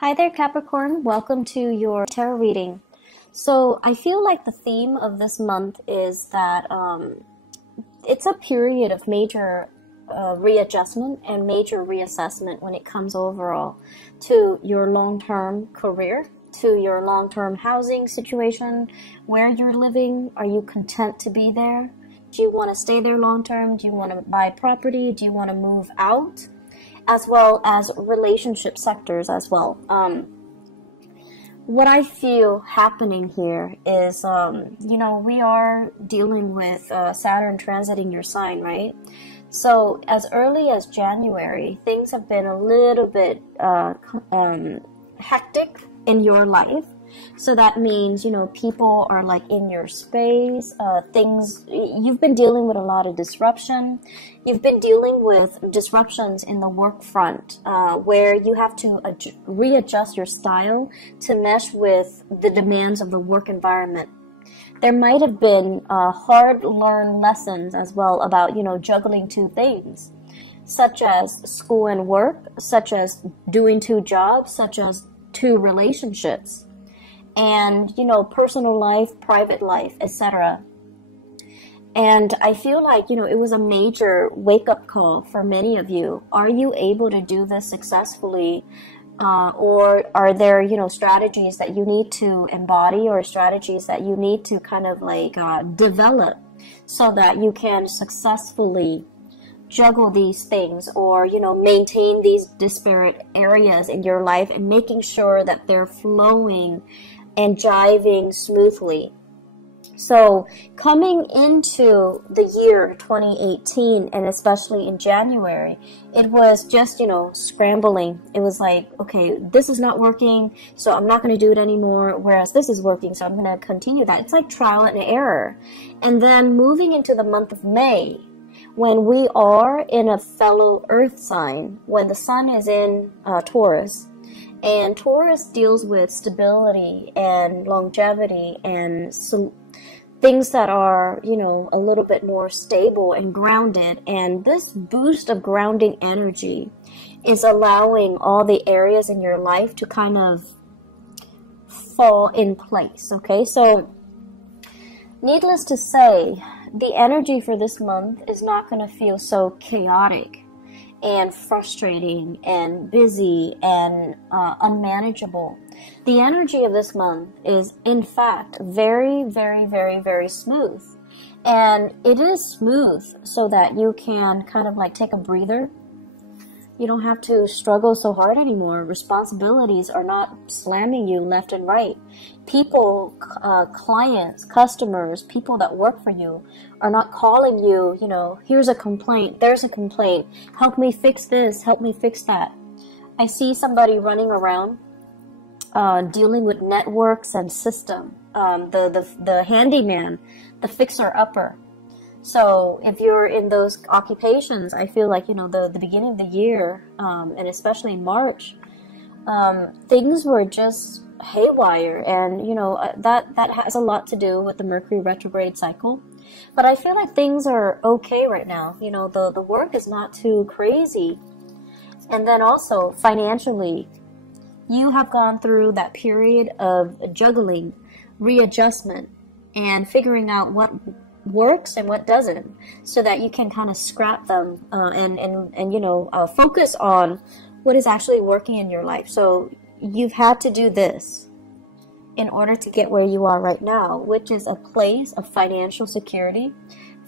Hi there, Capricorn. Welcome to your tarot reading. So I feel like the theme of this month is that it's a period of major readjustment and major reassessment when it comes overall to your long-term career, to your long-term housing situation, where you're living. Are you content to be there? Do you want to stay there long-term? Do you want to buy property? Do you want to move out? As well as relationship sectors as well. What I feel happening here is, we are dealing with Saturn transiting your sign, right? So as early as January, things have been a little bit hectic in your life. So that means, people are like in your space, you've been dealing with a lot of disruption. You've been dealing with disruptions in the work front, where you have to readjust your style to mesh with the demands of the work environment. There might have been hard-learned lessons as well about, juggling two things, such as school and work, such as doing two jobs, such as two relationships. And, personal life, private life, etc. And I feel like, it was a major wake-up call for many of you. Are you able to do this successfully? Or are there, strategies that you need to embody or strategies that you need to kind of like develop so that you can successfully juggle these things or, maintain these disparate areas in your life and making sure that they're flowing and jiving smoothly. So coming into the year 2018, and especially in January, it was just, scrambling. It was like, okay, this is not working, so I'm not going to do it anymore, whereas this is working, so I'm going to continue that. It's like trial and error. And then moving into the month of May, when we are in a fellow earth sign, when the sun is in Taurus, and Taurus deals with stability and longevity and things that are, a little bit more stable and grounded. And this boost of grounding energy is allowing all the areas in your life to kind of fall in place. Okay, so needless to say, the energy for this month is not going to feel so chaotic and frustrating and busy and unmanageable. The energy of this month is, in fact, very, very, very, very smooth. And it is smooth so that you can kind of like take a breather. You don't have to struggle so hard anymore. Responsibilities are not slamming you left and right. People, clients, customers, people that work for you are not calling you, here's a complaint, there's a complaint, help me fix this, help me fix that. I see somebody running around dealing with networks and system, the handyman, the fixer-upper. So if you're in those occupations, I feel like, the beginning of the year, and especially March, things were just haywire. And, that has a lot to do with the Mercury retrograde cycle. But I feel like things are okay right now. The work is not too crazy. And then also financially, you have gone through that period of juggling, readjustment, and figuring out what works and what doesn't, so that you can kind of scrap them and focus on what is actually working in your life. So you've had to do this in order to get where you are right now, which is a place of financial security,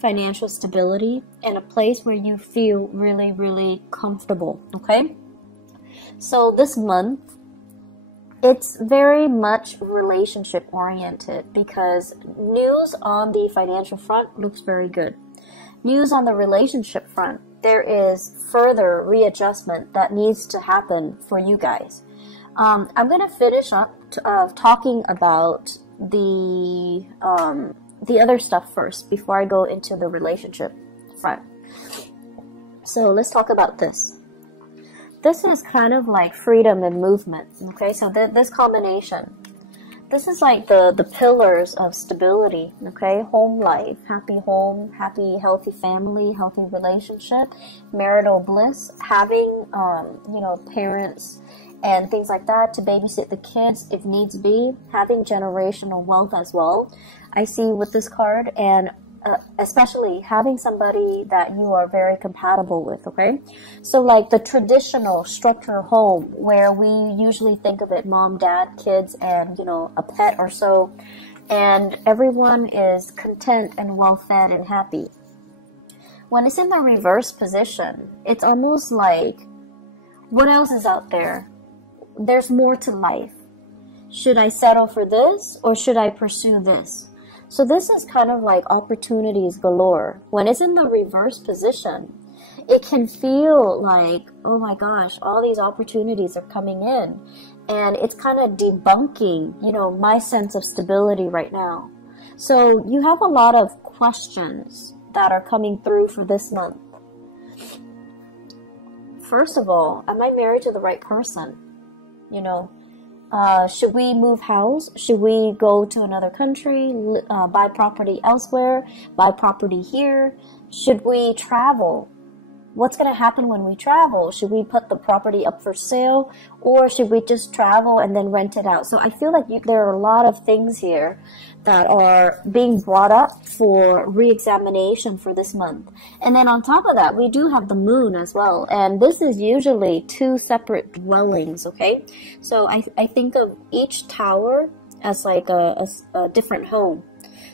financial stability, and a place where you feel really, really comfortable. Okay, so this month, it's very much relationship oriented because news on the financial front looks very good. News on the relationship front, there is further readjustment that needs to happen for you guys. I'm going to finish up talking about the other stuff first before I go into the relationship front. So let's talk about this. This is kind of like freedom and movement, okay? So this combination, this is like the pillars of stability, okay? Home life, happy home, happy, healthy family, healthy relationship, marital bliss, having, parents and things like that, to babysit the kids if needs be, having generational wealth as well. I see with this card, and especially having somebody that you are very compatible with, okay? So like the traditional structure home where we usually think of it, mom, dad, kids, and, you know, a pet or so, and everyone is content and well-fed and happy. When it's in the reverse position, it's almost like, what else is out there? There's more to life. Should I settle for this, or should I pursue this? So this is kind of like opportunities galore. When it's in the reverse position, it can feel like, oh my gosh, all these opportunities are coming in. And it's kind of debunking, you know, my sense of stability right now. So you have a lot of questions that are coming through for this month. First of all, am I married to the right person? You know, should we move house? Should we go to another country, buy property elsewhere, buy property here? Should we travel? What's going to happen when we travel? Should we put the property up for sale, or should we just travel and then rent it out? So I feel like there are a lot of things here that are being brought up for re-examination for this month. And then on top of that, we do have the moon as well. And this is usually two separate dwellings, okay? So I think of each tower as like a different home.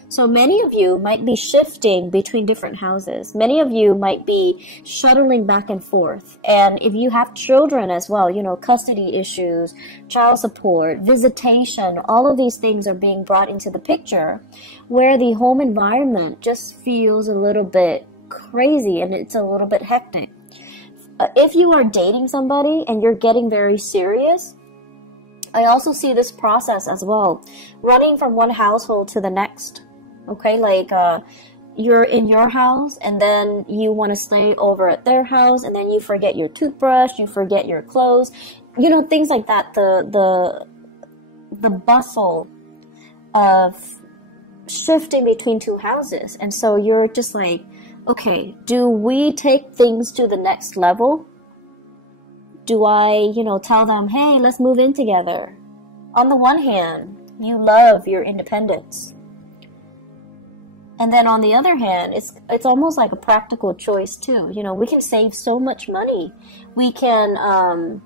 So many of you might be shifting between different houses. Many of you might be shuttling back and forth. And if you have children as well, you know, custody issues, child support, visitation, all of these things are being brought into the picture, where the home environment just feels a little bit crazy and it's a little bit hectic. If you are dating somebody and you're getting very serious, I also see this process as well, running from one household to the next. Okay, like you're in your house and then you want to stay over at their house, and then you forget your toothbrush, you forget your clothes, you know, things like that. The bustle of shifting between two houses. And so you're just like, okay, do we take things to the next level? Do I, you know, tell them, hey, let's move in together? On the one hand, you love your independence. And then on the other hand, it's almost like a practical choice too. You know, we can save so much money. We can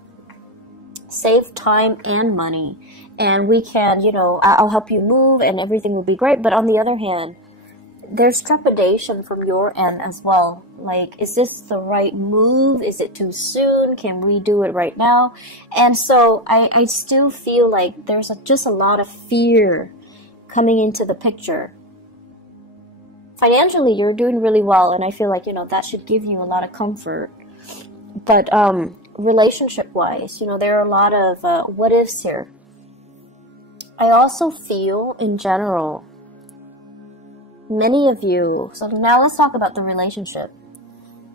save time and money. And we can, you know, I'll help you move and everything will be great. But on the other hand, there's trepidation from your end as well. Like, is this the right move? Is it too soon? Can we do it right now? And so I still feel like there's just a lot of fear coming into the picture. Financially, you're doing really well, and I feel like, you know, that should give you a lot of comfort. But relationship-wise, you know, there are a lot of what-ifs here. I also feel, in general, many of you, so now let's talk about the relationship.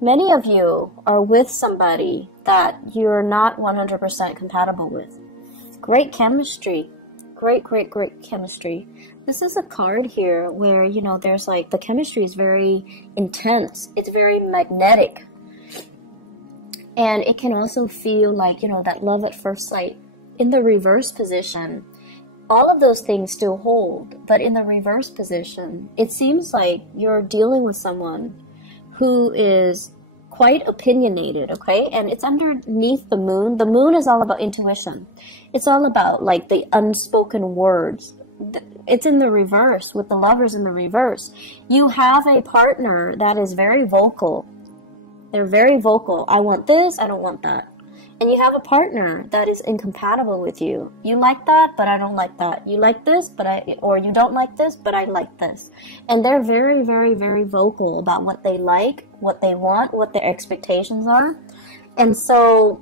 Many of you are with somebody that you're not 100% compatible with. Great chemistry. Great chemistry. This is a card here where, you know, there's like, the chemistry is very intense. It's very magnetic. And it can also feel like, you know, that love at first sight. In the reverse position, all of those things still hold. But in the reverse position, it seems like you're dealing with someone who is quite opinionated, okay? And it's underneath the moon. The moon is all about intuition. It's all about like the unspoken words. It's in the reverse, with the lovers in the reverse. You have a partner that is very vocal. They're very vocal. I want this, I don't want that. And you have a partner that is incompatible with you. You like that, but I don't like that. You like this, or you don't like this, but I like this. And they're very, very, very vocal about what they like, what they want, what their expectations are. And so,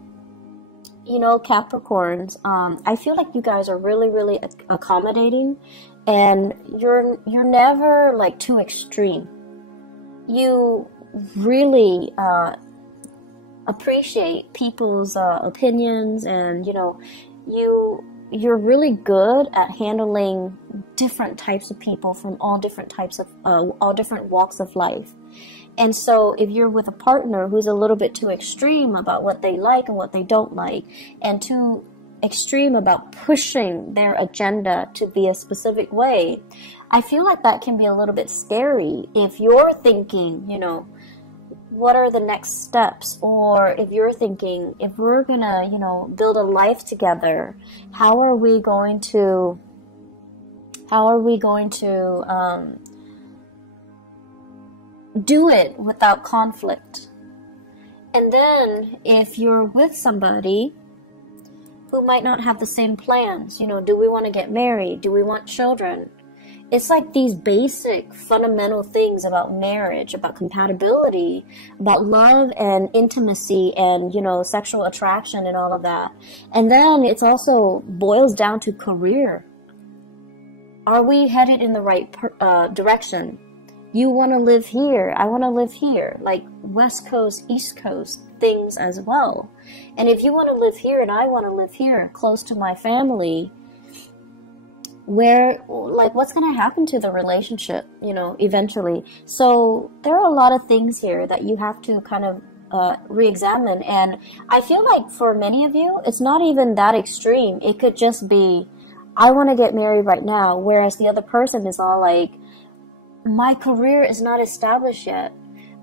you know, Capricorns, I feel like you guys are really, really accommodating, and you're never like too extreme. You really appreciate people's opinions, and you know, you're really good at handling different types of people from all different types of all different walks of life. And so if you're with a partner who's a little bit too extreme about what they like and what they don't like, and too extreme about pushing their agenda to be a specific way, I feel like that can be a little bit scary if you're thinking, you know, what are the next steps? Or if you're thinking, if we're gonna, you know, build a life together, how are we going to do it without conflict? And then if you're with somebody who might not have the same plans, you know, do we want to get married? Do we want children? It's like these basic fundamental things about marriage, about compatibility, about love and intimacy and, you know, sexual attraction and all of that. And then it's also boils down to career. Are we headed in the right direction? You want to live here. I want to live here. Like West Coast, East Coast things as well. And if you want to live here and I want to live here, close to my family, where, like, what's going to happen to the relationship, you know, eventually? So there are a lot of things here that you have to kind of re-examine. And I feel like for many of you, it's not even that extreme. It could just be, I want to get married right now, whereas the other person is all like, my career is not established yet.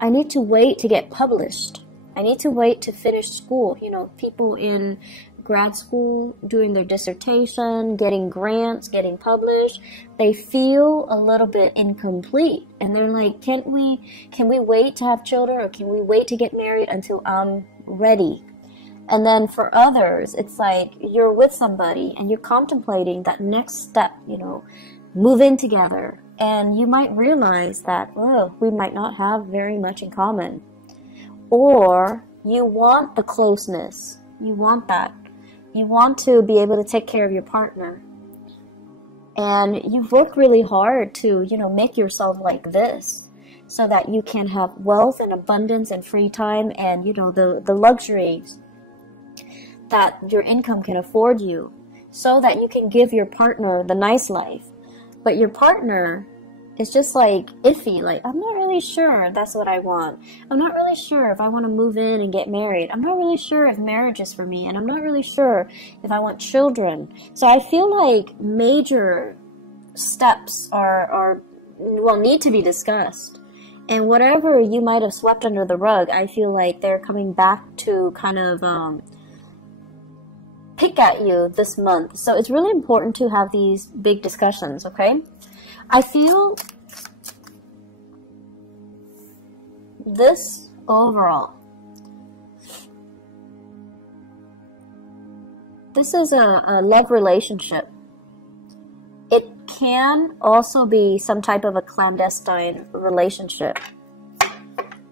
I need to wait to get published. I need to wait to finish school. You know, people in grad school doing their dissertation, getting grants, getting published, they feel a little bit incomplete. And they're like, can we wait to have children, or can we wait to get married until I'm ready? And then for others, it's like you're with somebody and you're contemplating that next step, you know, move in together. And you might realize that, oh, we might not have very much in common. Or you want the closeness. You want that. You want to be able to take care of your partner. And you've worked really hard to, you know, make yourself like this so that you can have wealth and abundance and free time and, you know, the luxuries that your income can afford you, so that you can give your partner the nice life. But your partner is just like iffy, like, I'm not really sure that's what I want. I'm not really sure if I want to move in and get married. I'm not really sure if marriage is for me, and I'm not really sure if I want children. So I feel like major steps need to be discussed. And whatever you might have swept under the rug, I feel like they're coming back to kind of pick at you this month. So it's really important to have these big discussions, okay? I feel this overall, this is a love relationship. It can also be some type of a clandestine relationship.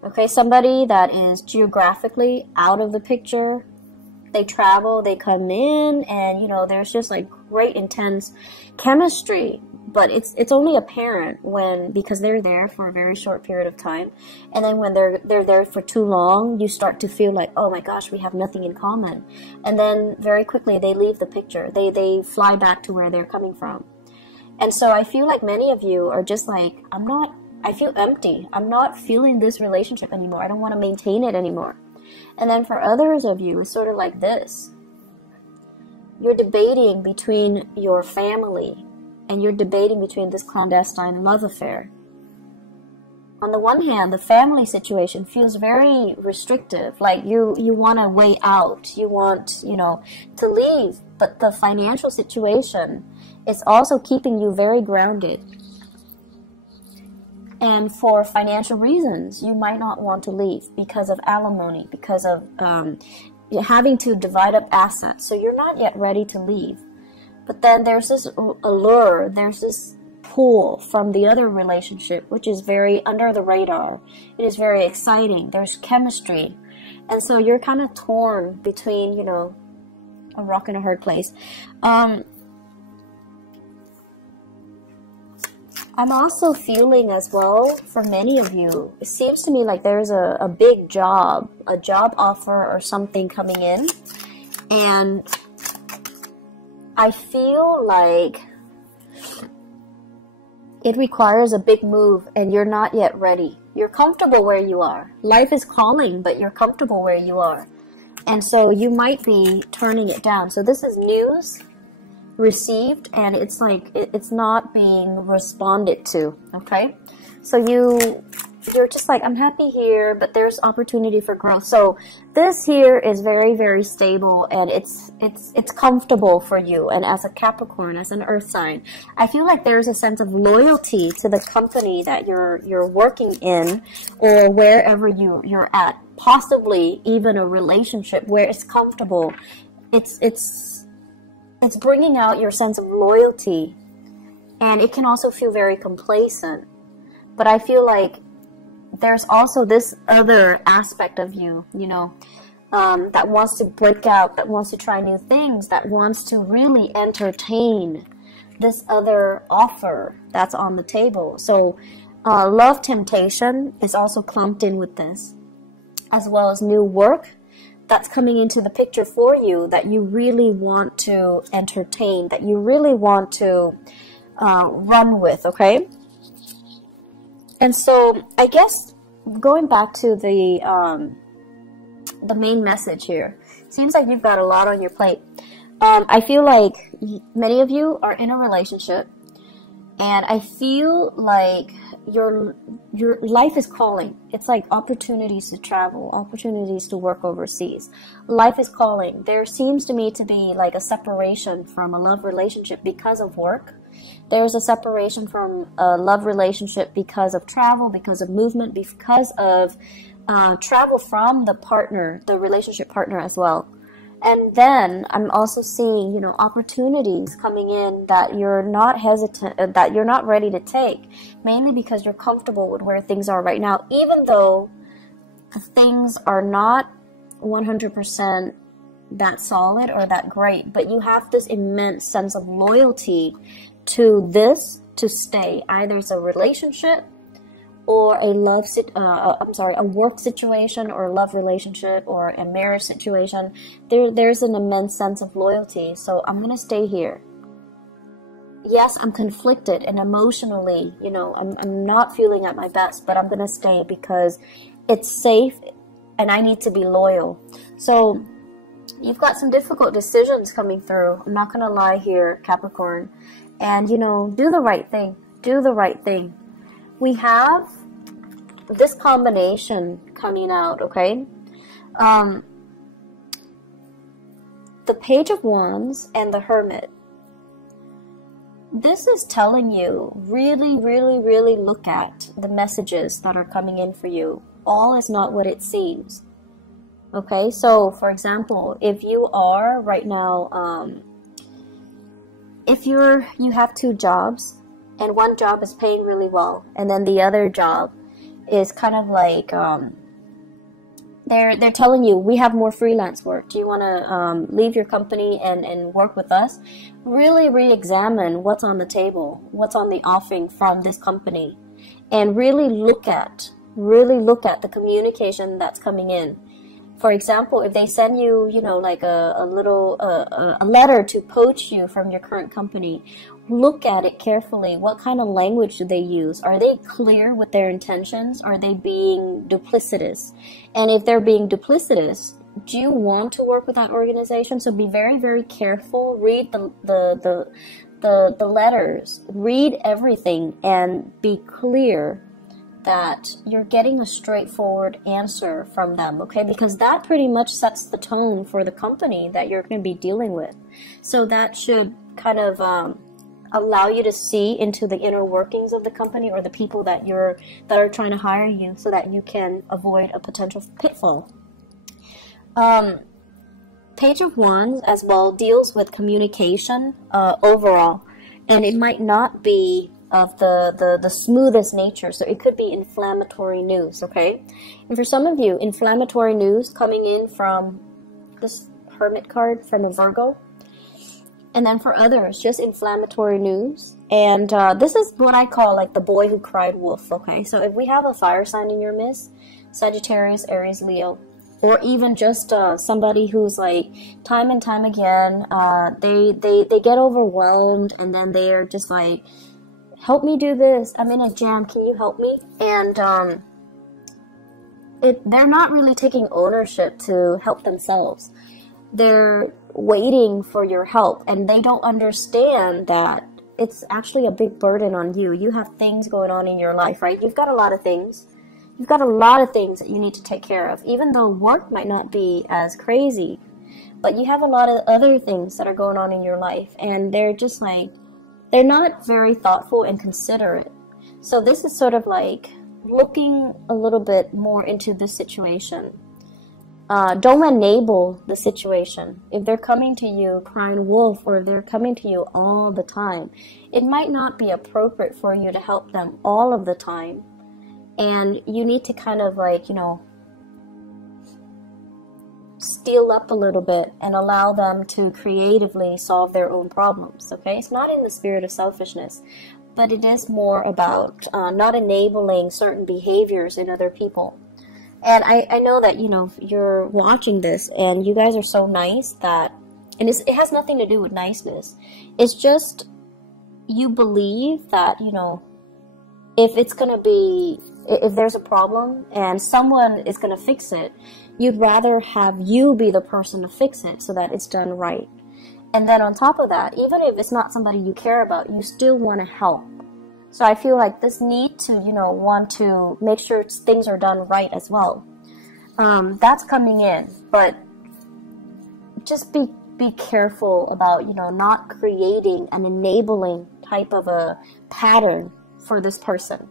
Okay, somebody that is geographically out of the picture. They travel, they come in, and, you know, there's just like great intense chemistry. But it's only apparent because they're there for a very short period of time. And then when they're there for too long, you start to feel like, oh my gosh, we have nothing in common. And then very quickly they leave the picture. They fly back to where they're coming from. And so I feel like many of you are just like, I feel empty. I'm not feeling this relationship anymore. I don't want to maintain it anymore. And then for others of you, it's sort of like this. You're debating between your family, and you're debating between this clandestine love affair. On the one hand, the family situation feels very restrictive. Like you want a way out. You want, you know, to leave. But the financial situation is also keeping you very grounded. And for financial reasons, you might not want to leave because of alimony, because of having to divide up assets. So you're not yet ready to leave. But then there's this allure, there's this pull from the other relationship, which is very under the radar. It is very exciting. There's chemistry. And so you're kind of torn between, you know, a rock and a hard place. I'm also feeling as well, for many of you, it seems to me like there's a big job, a job offer or something coming in. And I feel like it requires a big move and you're not yet ready. You're comfortable where you are. Life is calling, but you're comfortable where you are. And so you might be turning it down. So this is news received, and it's like it's not being responded to. Okay, so you're just like, I'm happy here, but there's opportunity for growth. So this here is very, very stable, and it's comfortable for you. And as a Capricorn, as an earth sign, I feel like there's a sense of loyalty to the company that you're working in, or wherever you're at, possibly even a relationship where it's comfortable. It's bringing out your sense of loyalty, and it can also feel very complacent. But I feel like there's also this other aspect of you, you know, that wants to break out, that wants to try new things, that wants to really entertain this other offer that's on the table. So love temptation is also clumped in with this, as well as new work that's coming into the picture for you, that you really want to entertain, that you really want to run with, okay? And so I guess going back to the main message here, seems like you've got a lot on your plate. I feel like many of you are in a relationship, and I feel like your life is calling. It's like opportunities to travel, opportunities to work overseas. Life is calling. There seems to me to be like a separation from a love relationship because of work. There's a separation from a love relationship because of travel, because of movement, because of travel from the partner, the relationship partner as well. And then I'm also seeing, you know, opportunities coming in that you're not hesitant, that you're not ready to take, mainly because you're comfortable with where things are right now, even though things are not 100% that solid or that great, but you have this immense sense of loyalty to this to stay. Either it's a relationship or a a work situation, or a love relationship, or a marriage situation. There's an immense sense of loyalty. So I'm gonna stay here. Yes, I'm conflicted, and emotionally, you know, I'm not feeling at my best, but I'm gonna stay because it's safe, and I need to be loyal. So you've got some difficult decisions coming through. I'm not gonna lie here, Capricorn. And, you know, do the right thing. Do the right thing. We have this combination coming out, okay? The Page of Wands and the Hermit. This is telling you, really, really, really look at the messages that are coming in for you. All is not what it seems. Okay, so for example, if you are right now, if you have two jobs, and one job is paying really well, and then the other job is kind of like, they're telling you, we have more freelance work. Do you want to leave your company and work with us? Really re-examine what's on the table, what's on the offering from this company, and really look at the communication that's coming in. For example, if they send you, you know, like a letter to poach you from your current company, look at it carefully. What kind of language do they use? Are they clear with their intentions? Are they being duplicitous? And if they're being duplicitous, do you want to work with that organization? So be very, very careful. Read the letters. Read everything and be clear that you're getting a straightforward answer from them, okay? Because that pretty much sets the tone for the company that you're going to be dealing with. So that should kind of allow you to see into the inner workings of the company, or the people that are trying to hire you, so that you can avoid a potential pitfall. Page of Wands as well deals with communication overall, and it might not be of the smoothest nature, so it could be inflammatory news, okay? And for some of you, inflammatory news coming in from this Hermit card from a Virgo, and then for others, just inflammatory news. And this is what I call like the boy who cried wolf, okay? So if we have a fire sign in your midst, Sagittarius, Aries, Leo, or even just somebody who's like time and time again, they get overwhelmed, and then they're just like, help me do this, I'm in a jam, can you help me? And they're not really taking ownership to help themselves. They're waiting for your help, and they don't understand that it's actually a big burden on you. You have things going on in your life, right? You've got a lot of things. You've got a lot of things that you need to take care of, even though work might not be as crazy, but you have a lot of other things that are going on in your life, and they're just like, they're not very thoughtful and considerate. So this is sort of like looking a little bit more into the situation. Don't enable the situation. If they're coming to you crying wolf, or if they're coming to you all the time, it might not be appropriate for you to help them all of the time. And you need to kind of like, you know, steal up a little bit and allow them to creatively solve their own problems, okay? It's not in the spirit of selfishness, but it is more about not enabling certain behaviors in other people. And I know that, you know, you're watching this and you guys are so nice that, and it has nothing to do with niceness. It's just, you believe that, you know, if there's a problem and someone is going to fix it, you'd rather have you be the person to fix it so that it's done right. And then on top of that, even if it's not somebody you care about, you still want to help. So I feel like this need to, you know, want to make sure things are done right as well. That's coming in, but just be careful about, you know, not creating an enabling type of a pattern for this person.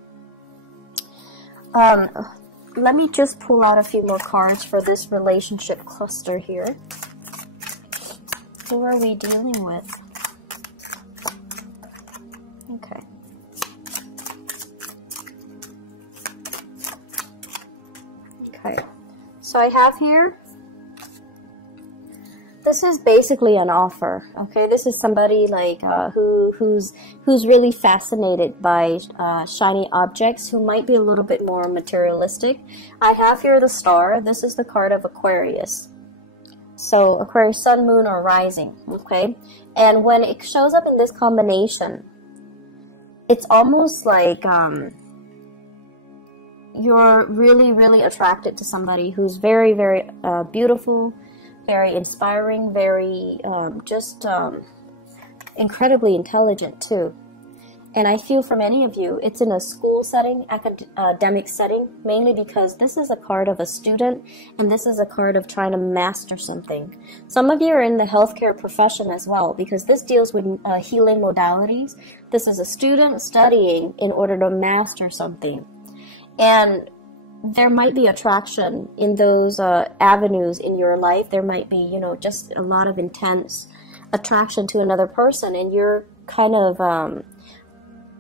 Let me just pull out a few more cards for this relationship cluster here. Who are we dealing with? Okay. Okay. So I have here, this is basically an offer, okay? This is somebody like who's really fascinated by shiny objects, who might be a little bit more materialistic. I have here the star. This is the card of Aquarius. So Aquarius, sun, moon, or rising, okay? And when it shows up in this combination, it's almost like you're really, really attracted to somebody who's very, very beautiful, very inspiring, very incredibly intelligent too. And I feel for many of you, it's in a school setting, academic setting, mainly because this is a card of a student, and this is a card of trying to master something. Some of you are in the healthcare profession as well, because this deals with healing modalities. This is a student studying in order to master something. And there might be attraction in those avenues in your life. There might be, you know, just a lot of intense attraction to another person, and you're kind of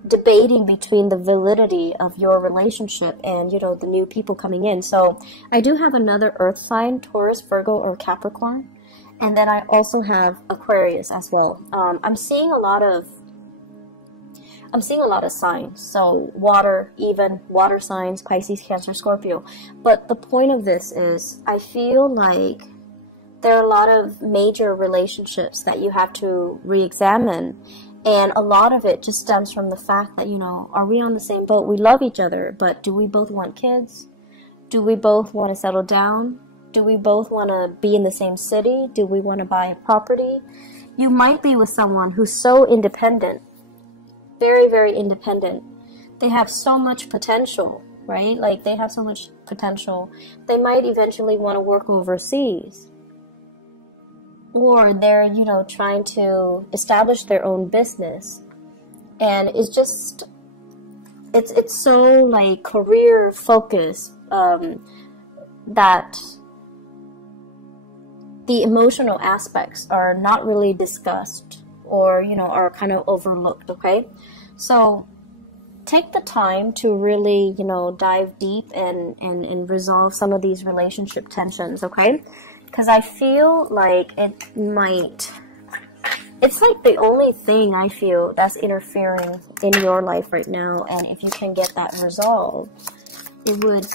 debating between the validity of your relationship and, you know, the new people coming in. So I do have another earth sign, Taurus, Virgo, or Capricorn, and then I also have Aquarius as well. I'm seeing a lot of signs, so water, even water signs, Pisces, Cancer, Scorpio. But the point of this is, I feel like there are a lot of major relationships that you have to re-examine, and a lot of it just stems from the fact that, you know, are we on the same boat? We love each other, but do we both want kids? Do we both want to settle down? Do we both want to be in the same city? Do we want to buy a property? You might be with someone who's so independent, very, very independent. They have so much potential, right? Like, they have so much potential. They might eventually want to work overseas. Or they're, you know, trying to establish their own business. And it's just, it's so, like, career focused that the emotional aspects are not really discussed, or, you know, are kind of overlooked, okay? So take the time to really, you know, dive deep and resolve some of these relationship tensions, okay? Because I feel like it's like the only thing I feel that's interfering in your life right now, and if you can get that resolved, it would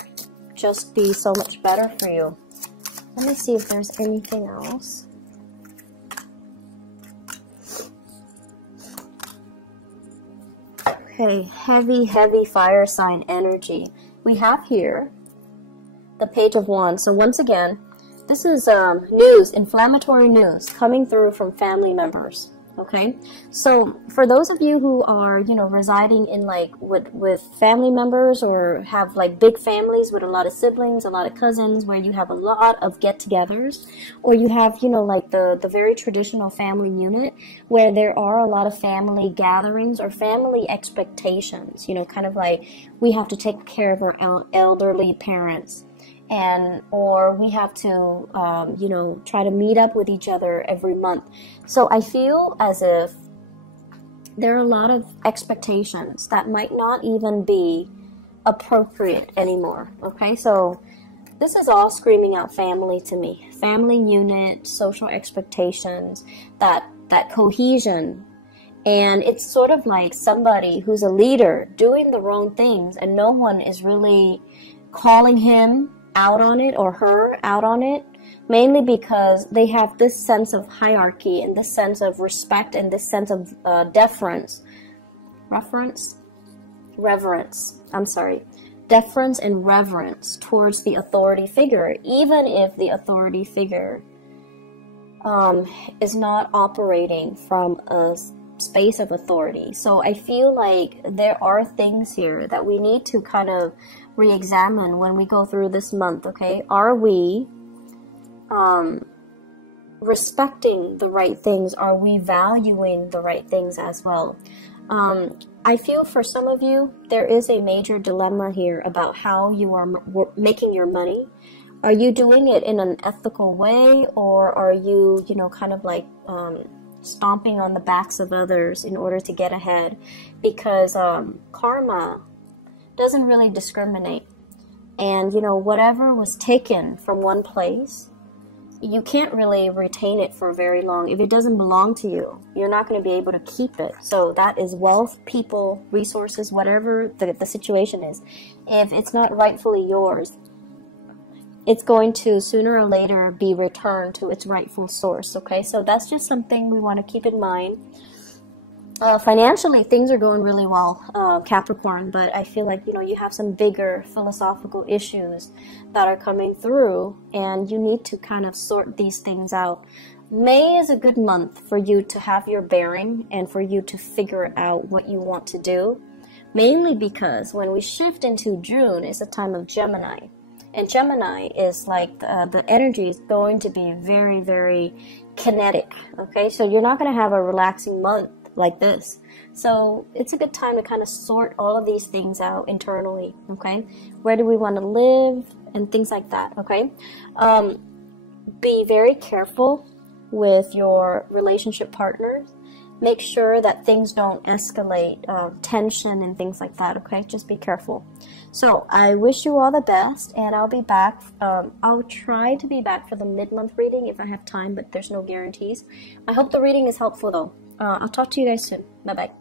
just be so much better for you. Let me see if there's anything else. Okay, heavy, heavy fire sign energy. We have here the Page of Wands. So once again, this is news, inflammatory news coming through from family members. Okay, so for those of you who are, you know, residing in like with family members, or have like big families with a lot of siblings, a lot of cousins, where you have a lot of get-togethers, or you have, you know, like the very traditional family unit where there are a lot of family gatherings or family expectations, you know, kind of like we have to take care of our elderly parents, and or we have to you know, try to meet up with each other every month. So I feel as if there are a lot of expectations that might not even be appropriate anymore. Okay, so this is all screaming out family to me. Family unit, social expectations, that cohesion. And it's sort of like somebody who's a leader doing the wrong things, and no one is really calling him out on it or her out on it, mainly because they have this sense of hierarchy and this sense of respect and this sense of deference and reverence towards the authority figure, even if the authority figure is not operating from a space of authority. So I feel like there are things here that we need to kind of re-examine when we go through this month. Okay, are we respecting the right things? Are we valuing the right things as well? I feel for some of you there is a major dilemma here about how you are making your money. Are you doing it in an ethical way, or are you, you know, kind of like stomping on the backs of others in order to get ahead? Because karma doesn't really discriminate, and you know, whatever was taken from one place, you can't really retain it for very long. If it doesn't belong to you, you're not going to be able to keep it. So that is wealth, people, resources, whatever the situation is. If it's not rightfully yours, it's going to sooner or later be returned to its rightful source. Okay, so that's just something we want to keep in mind. Financially, things are going really well, Capricorn, but I feel like, you know, you have some bigger philosophical issues that are coming through, and you need to kind of sort these things out. May is a good month for you to have your bearing and for you to figure out what you want to do, mainly because when we shift into June, it's a time of Gemini. And Gemini is like the energy is going to be very, very kinetic. Okay, so you're not going to have a relaxing month like this. So it's a good time to kind of sort all of these things out internally. Okay, where do we want to live and things like that. Okay, be very careful with your relationship partners. Make sure that things don't escalate tension and things like that. Okay, just be careful. So I wish you all the best, and I'll be back. I'll try to be back for the mid-month reading if I have time, but there's no guarantees. I hope the reading is helpful though. I'll talk to you guys soon. Bye-bye.